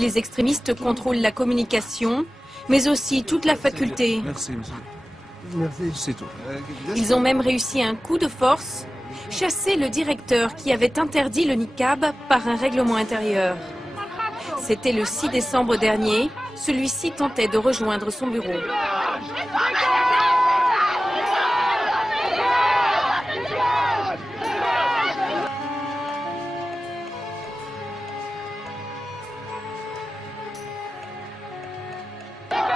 Les extrémistes contrôlent la communication, mais aussi toute la faculté. Merci, monsieur. Merci. C'est tout. Ils ont même réussi un coup de force, chasser le directeur qui avait interdit le niqab par un règlement intérieur. C'était le 6 décembre dernier, celui-ci tentait de rejoindre son bureau.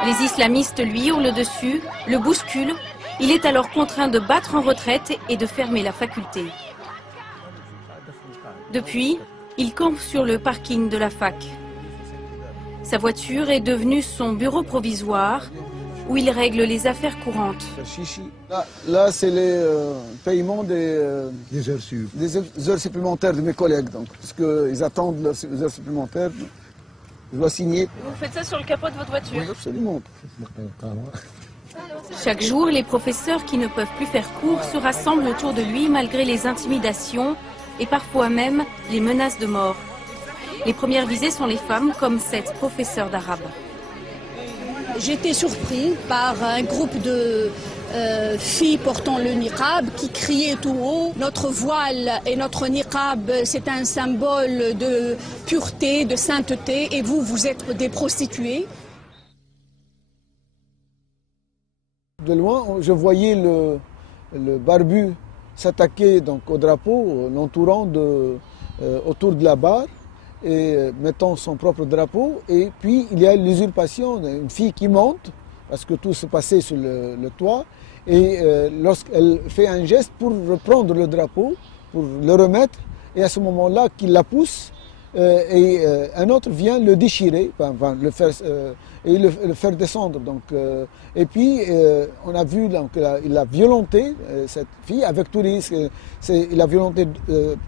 Les islamistes lui hurlent dessus, le bousculent. Il est alors contraint de battre en retraite et de fermer la faculté. Depuis, il campe sur le parking de la fac. Sa voiture est devenue son bureau provisoire où il règle les affaires courantes. Là c'est le paiement des heures heures supplémentaires de mes collègues, donc, puisqu'ils attendent leurs heures supplémentaires. Je dois signer. Vous faites ça sur le capot de votre voiture? Oui, absolument. Chaque jour, les professeurs qui ne peuvent plus faire cours se rassemblent autour de lui malgré les intimidations et parfois même les menaces de mort. Les premières visées sont les femmes, comme cette professeure d'arabe. J'étais surpris par un groupe de filles portant le niqab qui criaient tout haut. Notre voile et notre niqab, c'est un symbole de pureté, de sainteté, et vous, vous êtes des prostituées. De loin, je voyais le barbu s'attaquer au drapeau, l'entourant autour de la barre, et mettant son propre drapeau. Et puis il y a l'usurpation, une fille qui monte, parce que tout se passait sur le toit, et lorsqu'elle fait un geste pour reprendre le drapeau, pour le remettre, et à ce moment-là qu'il la pousse, et un autre vient le déchirer, et le faire descendre. Donc, et puis on a vu il a violenté cette fille avec tous les risques. Il a violenté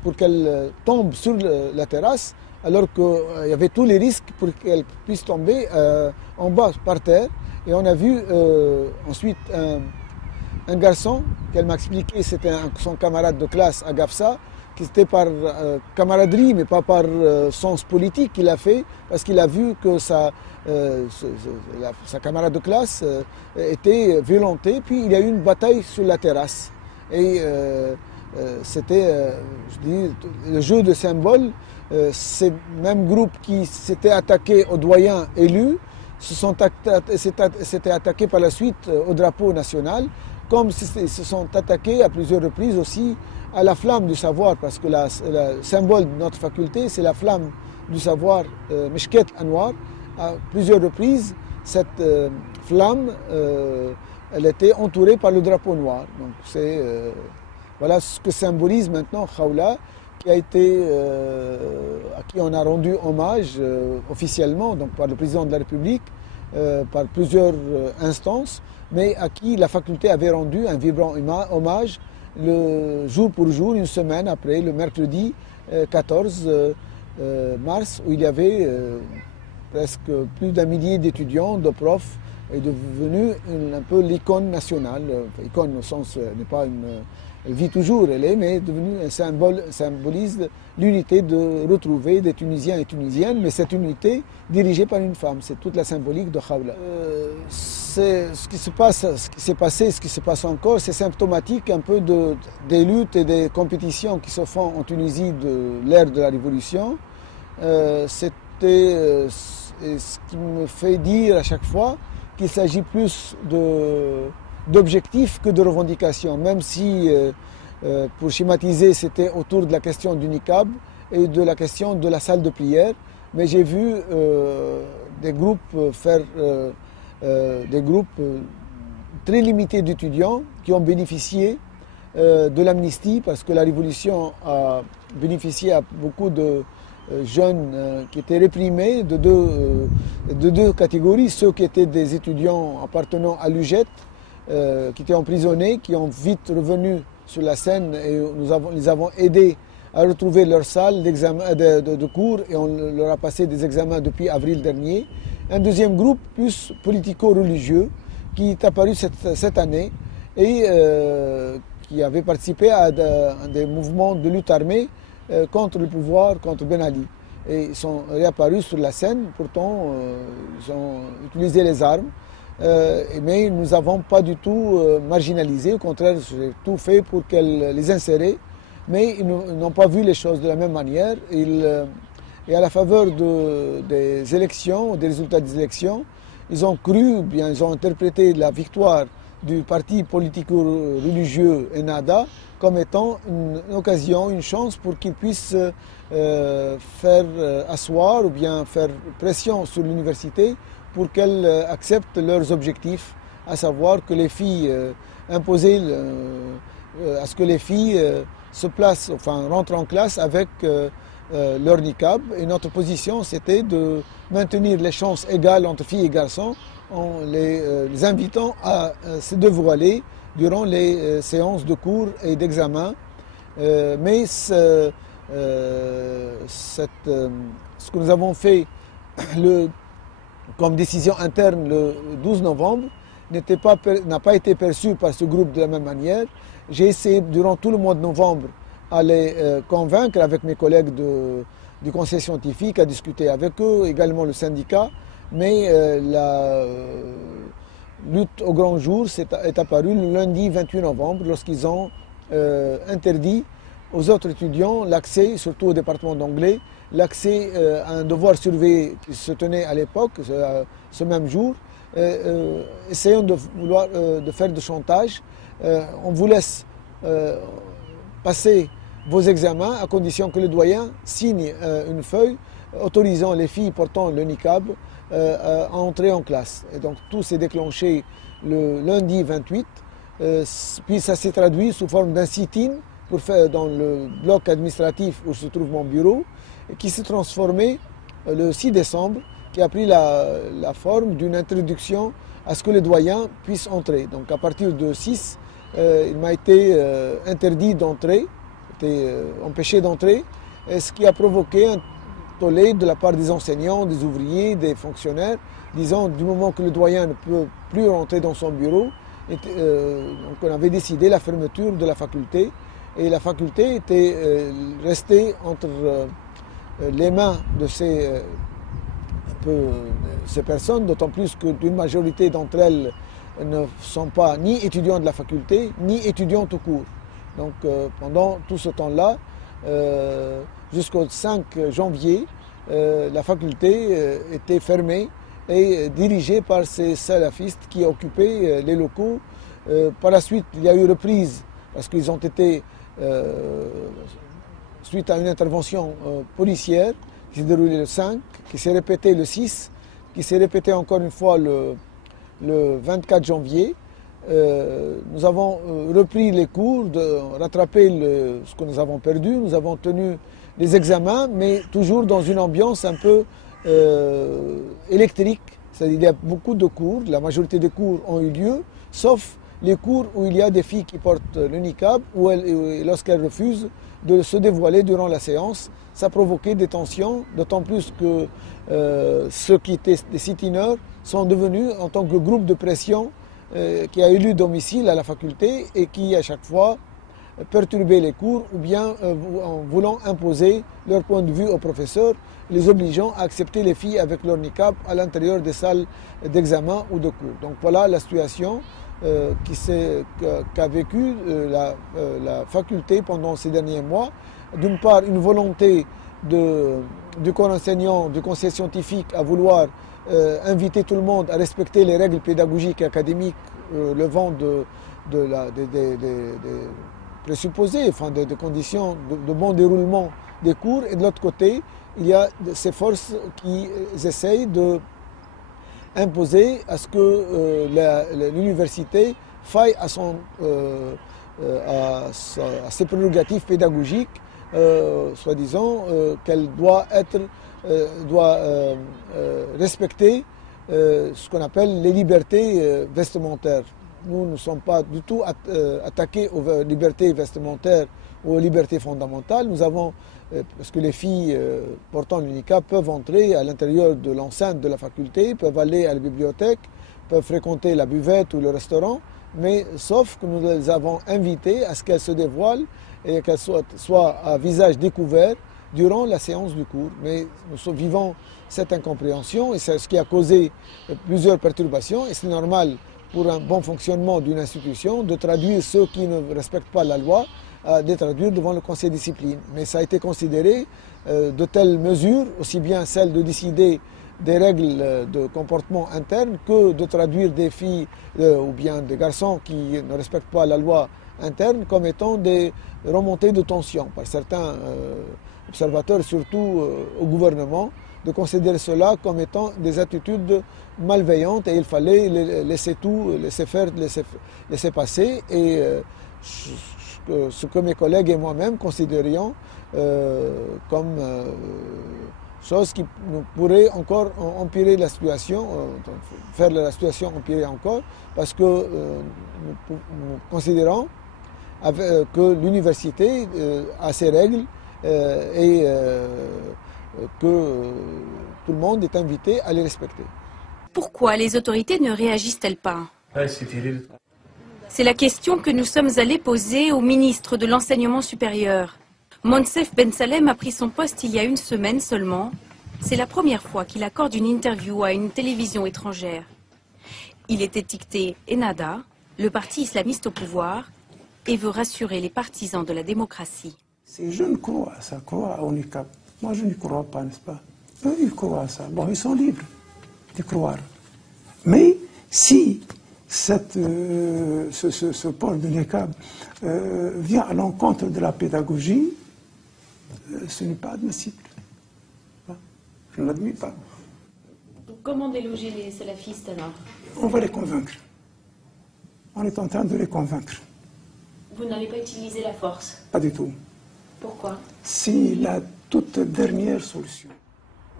pour qu'elle tombe sur la terrasse, alors qu'il y avait tous les risques pour qu'elle puisse tomber en bas par terre. Et on a vu ensuite un garçon qu'elle m'a expliqué, c'était son camarade de classe à Gafsa, qui était par camaraderie, mais pas par sens politique qu'il a fait, parce qu'il a vu que sa camarade de classe était violentée, puis il y a eu une bataille sur la terrasse. Et c'était, je dis, le jeu de symboles. Ces mêmes groupes qui s'étaient attaqués aux doyens élus s'étaient attaqués par la suite au drapeau national, comme ils se sont attaqués à plusieurs reprises aussi à la flamme du savoir, parce que le symbole de notre faculté, c'est la flamme du savoir, Mishket Anwar. À plusieurs reprises, cette flamme, elle était entourée par le drapeau noir. Donc c'est voilà ce que symbolise maintenant Khawla, qui a été, à qui on a rendu hommage officiellement, donc par le président de la République, par plusieurs instances, mais à qui la faculté avait rendu un vibrant hommage le jour pour jour, une semaine après, le mercredi 14 mars, où il y avait presque plus d'un millier d'étudiants, de profs, est devenu un peu l'icône nationale. Icône au sens, n'est pas elle vit toujours, elle est, mais est devenue un symbole, symbolise l'unité de retrouver des Tunisiens et Tunisiennes, mais cette unité dirigée par une femme. C'est toute la symbolique de Khawla. C'est ce qui se passe, ce qui s'est passé, ce qui se passe encore, c'est symptomatique un peu des luttes et des compétitions qui se font en Tunisie de l'ère de la Révolution. C'était ce qui me fait dire à chaque fois qu'il s'agit plus d'objectifs que de revendications, même si, pour schématiser, c'était autour de la question du niqab et de la question de la salle de prière. Mais j'ai vu des groupes faire des groupes très limités d'étudiants qui ont bénéficié de l'amnistie, parce que la Révolution a bénéficié à beaucoup de jeunes qui étaient réprimés de deux catégories, ceux qui étaient des étudiants appartenant à l'UGET, qui étaient emprisonnés, qui ont vite revenu sur la scène, et nous les avons aidés à retrouver leur salle de cours, et on leur a passé des examens depuis avril dernier. Un deuxième groupe plus politico-religieux qui est apparu cette année et qui avait participé à des mouvements de lutte armée contre le pouvoir, contre Ben Ali. et ils sont réapparus sur la scène. Pourtant, ils ont utilisé les armes, mais nous n'avons pas du tout marginalisé. Au contraire, j'ai tout fait pour les insérer, mais ils n'ont pas vu les choses de la même manière. Et à la faveur des élections, des résultats des élections, ils ont cru, bien, ils ont interprété la victoire du parti politico-religieux Ennahda comme étant une occasion, une chance pour qu'ils puissent faire asseoir ou bien faire pression sur l'université pour qu'elle accepte leurs objectifs, à savoir que les filles, imposer à ce que les filles se placent, enfin rentrent en classe avec leur niqab. Et notre position, c'était de maintenir les chances égales entre filles et garçons en les invitant à se dévoiler durant les séances de cours et d'examen. Mais ce que nous avons fait comme décision interne le 12 novembre n'a pas été perçu par ce groupe de la même manière. J'ai essayé durant tout le mois de novembre à les convaincre avec mes collègues du conseil scientifique, à discuter avec eux, également le syndicat, mais la lutte au grand jour est apparue le lundi 28 novembre lorsqu'ils ont interdit aux autres étudiants l'accès, surtout au département d'anglais, l'accès à un devoir surveillé qui se tenait à l'époque, ce même jour, essayant de faire du chantage. On vous laisse passer vos examens à condition que le doyen signe une feuille autorisant les filles portant le niqab à entrer en classe. Et donc tout s'est déclenché le lundi 28, puis ça s'est traduit sous forme d'un sit-in dans le bloc administratif où se trouve mon bureau, qui s'est transformé le 6 décembre, qui a pris la forme d'une introduction à ce que les doyens puissent entrer. Donc à partir de 6, il m'a été interdit d'entrer, empêché d'entrer, ce qui a provoqué un tollé de la part des enseignants, des ouvriers, des fonctionnaires, disant du moment que le doyen ne peut plus rentrer dans son bureau, donc on avait décidé la fermeture de la faculté, et la faculté était restée entre les mains de ces personnes, d'autant plus qu'une majorité d'entre elles ne sont pas ni étudiants de la faculté, ni étudiants tout court. Donc pendant tout ce temps-là, jusqu'au 5 janvier, la faculté était fermée et dirigée par ces salafistes qui occupaient les locaux. Par la suite, il y a eu reprise parce qu'ils ont été, suite à une intervention policière qui s'est déroulée le 5, qui s'est répétée le 6, qui s'est répétée encore une fois le 24 janvier. Nous avons repris les cours, rattrapé ce que nous avons perdu. Nous avons tenu les examens, mais toujours dans une ambiance un peu électrique. C'est-à-dire qu'il y a beaucoup de cours, la majorité des cours ont eu lieu, sauf les cours où il y a des filles qui portent le niqab, ou lorsqu'elles refusent de se dévoiler durant la séance. Ça a provoqué des tensions, d'autant plus que ceux qui étaient des sit-iners sont devenus, en tant que groupe de pression, qui a élu domicile à la faculté et qui, à chaque fois, perturbaient les cours ou bien en voulant imposer leur point de vue aux professeurs, les obligeant à accepter les filles avec leur niqab à l'intérieur des salles d'examen ou de cours. Donc voilà la situation qu'a vécue la faculté pendant ces derniers mois. D'une part, une volonté du corps enseignant, du conseil scientifique à vouloir inviter tout le monde à respecter les règles pédagogiques et académiques levant des présupposés, enfin des conditions de bon déroulement des cours. Et de l'autre côté, il y a ces forces qui essayent d'imposer à ce que l'université faille à ses prérogatives pédagogiques, soi-disant qu'elle doit respecter ce qu'on appelle les libertés vestimentaires. Nous ne sommes pas du tout attaqués aux libertés vestimentaires ou aux libertés fondamentales. Nous avons, parce que les filles portant le niqab peuvent entrer à l'intérieur de l'enceinte de la faculté, peuvent aller à la bibliothèque, peuvent fréquenter la buvette ou le restaurant, mais sauf que nous les avons invitées à ce qu'elles se dévoilent et qu'elles soient à visage découvert durant la séance du cours. Mais nous vivons cette incompréhension et c'est ce qui a causé plusieurs perturbations et c'est normal pour un bon fonctionnement d'une institution de traduire ceux qui ne respectent pas la loi, de traduire devant le conseil de discipline. Mais ça a été considéré de telles mesures, aussi bien celle de décider des règles de comportement interne que de traduire des filles ou bien des garçons qui ne respectent pas la loi interne comme étant des remontées de tension par certains observateurs, surtout au gouvernement, de considérer cela comme étant des attitudes malveillantes et il fallait laisser tout, laisser faire, laisser passer. Et ce que mes collègues et moi-même considérions comme chose qui pourrait encore empirer la situation, faire la situation empirer encore, parce que nous considérons que l'université a ses règles et que tout le monde est invité à les respecter. Pourquoi les autorités ne réagissent-elles pas? C'est la question que nous sommes allés poser au ministre de l'Enseignement supérieur. Monsef Ben Salem a pris son poste il y a une semaine seulement. C'est la première fois qu'il accorde une interview à une télévision étrangère. Il est étiqueté Ennahda, le parti islamiste au pouvoir, et veut rassurer les partisans de la démocratie. Ces jeunes croient à ça, croient au niqab. Moi, je n'y crois pas, n'est-ce pas? Eux, ils croient à ça. Bon, ils sont libres de croire. Mais si ce port de niqab vient à l'encontre de la pédagogie, ce n'est pas admissible. Je ne l'admets pas. Comment déloger les salafistes alors? On va les convaincre. On est en train de les convaincre. Vous n'allez pas utiliser la force? Pas du tout. Pourquoi? C'est la toute dernière solution.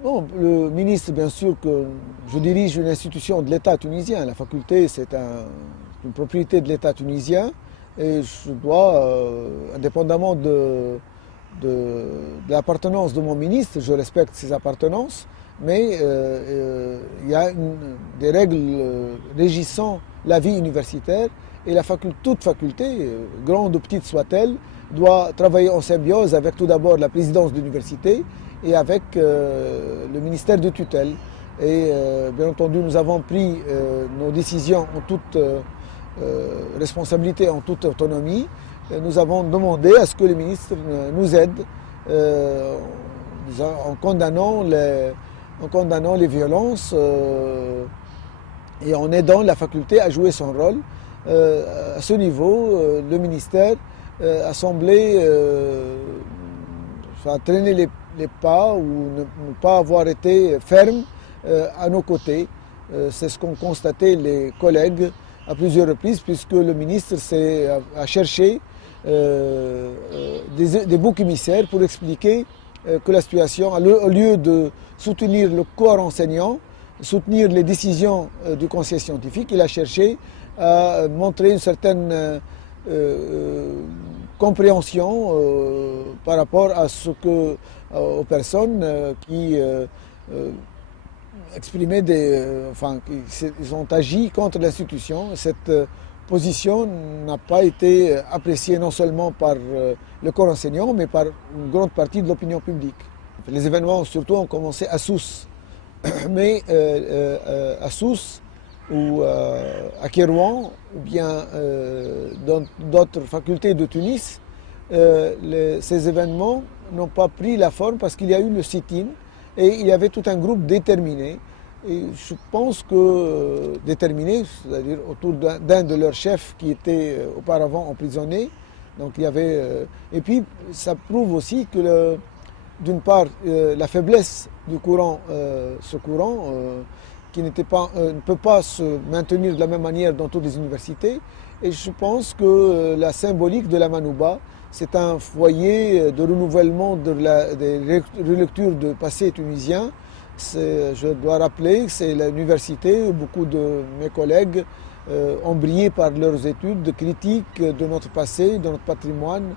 Bon, le ministre, bien sûr que je dirige une institution de l'État tunisien. La faculté, c'est une propriété de l'État tunisien. Et je dois, indépendamment de l'appartenance de mon ministre, je respecte ses appartenances, mais il y a des règles régissant la vie universitaire et toute faculté, grande ou petite soit-elle, doit travailler en symbiose avec tout d'abord la présidence de l'université et avec le ministère de tutelle. Et bien entendu, nous avons pris nos décisions en toute responsabilité, en toute autonomie. Nous avons demandé à ce que le ministre nous aide en condamnant les violences et en aidant la faculté à jouer son rôle. À ce niveau, le ministère a semblé traîner les pas ou ne pas avoir été ferme à nos côtés. C'est ce qu'ont constaté les collègues à plusieurs reprises, puisque le ministre a cherché des boucs émissaires pour expliquer que la situation, au lieu de soutenir le corps enseignant, soutenir les décisions du conseil scientifique, il a cherché à montrer une certaine compréhension par rapport à aux personnes qui exprimaient ils ont agi contre l'institution. Cette position n'a pas été appréciée non seulement par le corps enseignant, mais par une grande partie de l'opinion publique. Les événements surtout ont commencé à Sousse, mais à Sousse ou à Kérouan, ou bien dans d'autres facultés de Tunis, ces événements n'ont pas pris la forme parce qu'il y a eu le sit-in et il y avait tout un groupe déterminé. Et je pense que déterminé, c'est-à-dire autour d'un de leurs chefs qui était auparavant emprisonné. Donc il y avait, et puis ça prouve aussi que d'une part la faiblesse du courant, ce courant qui ne peut pas se maintenir de la même manière dans toutes les universités. Et je pense que la symbolique de la Manouba, c'est un foyer de renouvellement des relectures de passé tunisien. Je dois rappeler que c'est l'université où beaucoup de mes collègues ont brillé par leurs études de critique de notre passé, de notre patrimoine.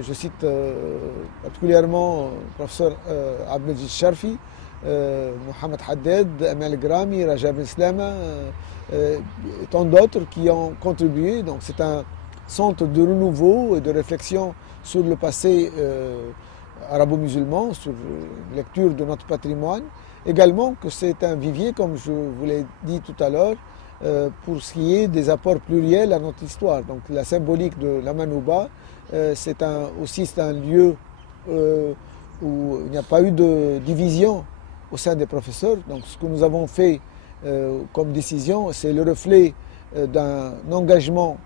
Je cite particulièrement le professeur Abdelmajid Sharfi, Mohamed Haddad, Amel Grami, Raja Ben Slama, tant d'autres qui ont contribué. Donc c'est un centre de renouveau et de réflexion sur le passé arabo-musulman, sur lecture de notre patrimoine. Également que c'est un vivier, comme je vous l'ai dit tout à l'heure, pour ce qui est des apports pluriels à notre histoire. Donc la symbolique de la Manouba, c'est un lieu où il n'y a pas eu de division au sein des professeurs. Donc ce que nous avons fait comme décision, c'est le reflet d'un engagement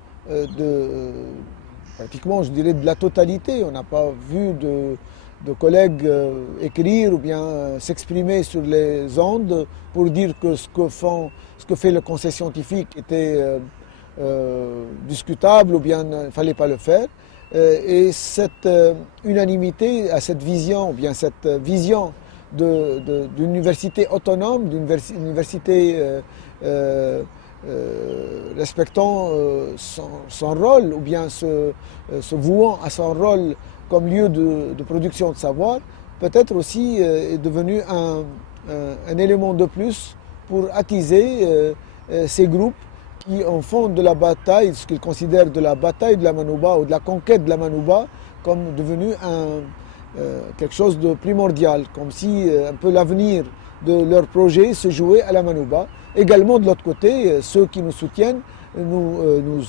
pratiquement, je dirais, de la totalité. On n'a pas vu de collègues écrire ou bien s'exprimer sur les ondes pour dire que ce que fait le conseil scientifique était discutable ou bien il ne fallait pas le faire. Et cette unanimité, à cette vision, ou bien cette vision d'une université autonome, d'une université respectant son rôle ou bien se vouant à son rôle comme lieu de production de savoir, peut-être aussi est devenu un élément de plus pour attiser ces groupes qui en font de la bataille, ce qu'ils considèrent de la bataille de la Manouba ou de la conquête de la Manouba comme devenu quelque chose de primordial, comme si un peu l'avenir de leur projet se jouait à la Manouba. Également de l'autre côté, ceux qui nous soutiennent nous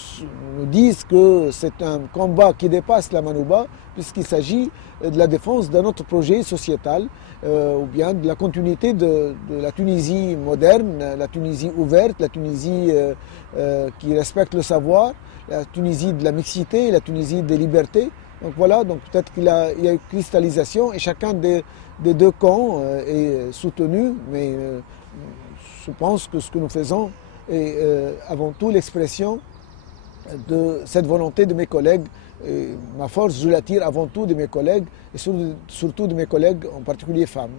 disent que c'est un combat qui dépasse la Manouba puisqu'il s'agit de la défense d'un autre projet sociétal ou bien de la continuité de la Tunisie moderne, la Tunisie ouverte, la Tunisie qui respecte le savoir, la Tunisie de la mixité, la Tunisie des libertés. Donc voilà, donc peut-être qu'il y a eu cristallisation et chacun des deux camps est soutenu, mais je pense que ce que nous faisons est avant tout l'expression de cette volonté de mes collègues. Et ma force, je la tire avant tout de mes collègues et surtout de mes collègues, en particulier femmes.